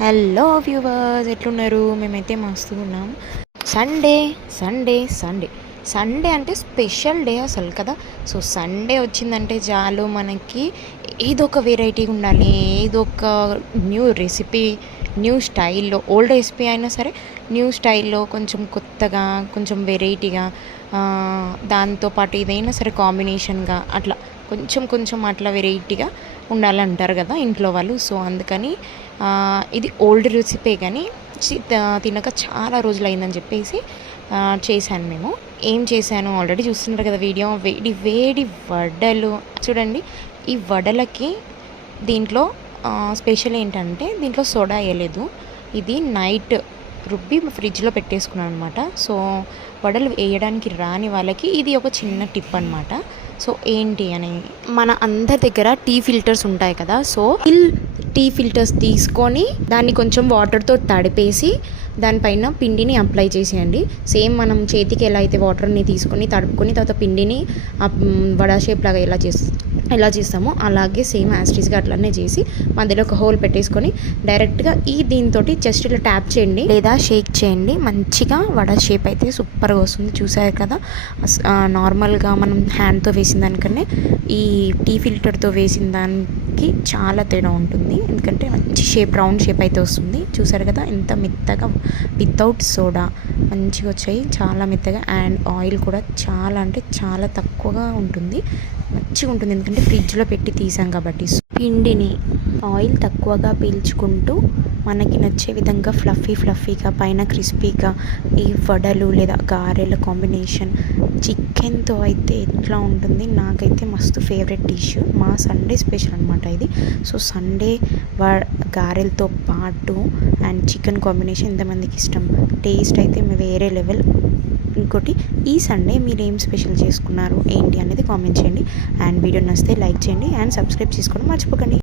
Hello viewers, ఎట్లున్నారు? మేమైతే మస్తుగా ఉన్నాం. సండే సండే సండే సండే అంటే స్పెషల్ డే అసలు కదా. సో సండే వచ్చిందంటే చాలు మనకి ఏదో ఒక వెరైటీ ఉండాలి, ఏదో ఒక న్యూ రెసిపీ, న్యూ స్టైల్లో. ఓల్డ్ రెసిపీ అయినా సరే న్యూ స్టైల్లో, కొంచెం కొత్తగా, కొంచెం వెరైటీగా, దాంతోపాటు ఏదైనా సరే కాంబినేషన్గా అట్లా కొంచెం కొంచెం అట్లా వెరైటీగా ఉండాలంటారు కదా ఇంట్లో వాళ్ళు. సో అందుకని ఇది ఓల్డ్ రెసిపీ కానీ తినక చాలా రోజులు అయిందని చెప్పేసి చేశాను. మేము ఏం చేశాను ఆల్రెడీ చూస్తున్నారు కదా వీడియో. వేడి వేడి వడలు చూడండి. ఈ వడలకి దీంట్లో స్పెషల్ ఏంటంటే దీంట్లో సోడా వేయలేదు. ఇది నైట్ రుబ్బి ఫ్రిడ్జ్లో పెట్టేసుకున్నాను అనమాట. సో వడలు వేయడానికి రాని వాళ్ళకి ఇది ఒక చిన్న టిప్ అనమాట. సో ఏంటి అని, మన అందరి దగ్గర టీ ఫిల్టర్స్ ఉంటాయి కదా. సో టీ ఫిల్టర్స్ తీసుకొని దాన్ని కొంచెం వాటర్తో తడిపేసి దానిపైన పిండిని అప్లై చేసేయండి. సేమ్ మనం చేతికి ఎలా అయితే వాటర్ని తీసుకొని తడుపుకొని తర్వాత పిండిని వడ షేప్ లాగా ఎలా చేస్తామో అలాగే సేమ్ యాస్టీస్గా అట్లనే చేసి మధ్యలో ఒక హోల్ పెట్టేసుకొని డైరెక్ట్గా దీంతో జస్ట్ ఇలా ట్యాప్ చేయండి లేదా షేక్ చేయండి. మంచిగా వడ షేప్ అయితే సూపర్గా వస్తుంది. చూసారు కదా, నార్మల్గా మనం హ్యాండ్తో వేసిన దానికన్నా ఈ టీ ఫిల్టర్తో వేసిన దానికి చాలా తేడా ఉంటుంది. ఎందుకంటే మంచి షేప్, రౌండ్ షేప్ అయితే వస్తుంది. చూసారు కదా ఎంత మెత్తగా, వితౌట్ సోడా మంచిగా వచ్చాయి, చాలా మెత్తగా. అండ్ ఆయిల్ కూడా చాలా అంటే చాలా తక్కువగా ఉంటుంది, మంచిగా ఉంటుంది. ఎందుకంటే ఫ్రిడ్జ్లో పెట్టి తీసాం కాబట్టి. పిండిని ఆయిల్ తక్కువగా పీల్చుకుంటూ మనకి నచ్చే విధంగా ఫ్లఫీగా పైన క్రిస్పీగా ఈ వడలు లేదా గారెల కాంబినేషన్ చికెన్తో అయితే ఎట్లా ఉంటుంది. నాకైతే మస్తు ఫేవరెట్ డిష్, మా సండే స్పెషల్ అనమాట ఇది. సో సండే గారెలతో పాటు అండ్ చికెన్ కాంబినేషన్ ఎంతమందికి ఇష్టం, టేస్ట్ అయితే వేరే లెవెల్. ఇంకోటి, ఈ సండే మీరు ఏం స్పెషల్ చేసుకున్నారు ఏంటి అనేది కామెంట్ చేయండి. అండ్ వీడియో నచ్చితే లైక్ చేయండి అండ్ సబ్స్క్రైబ్ చేసుకోవడం మర్చిపోకండి.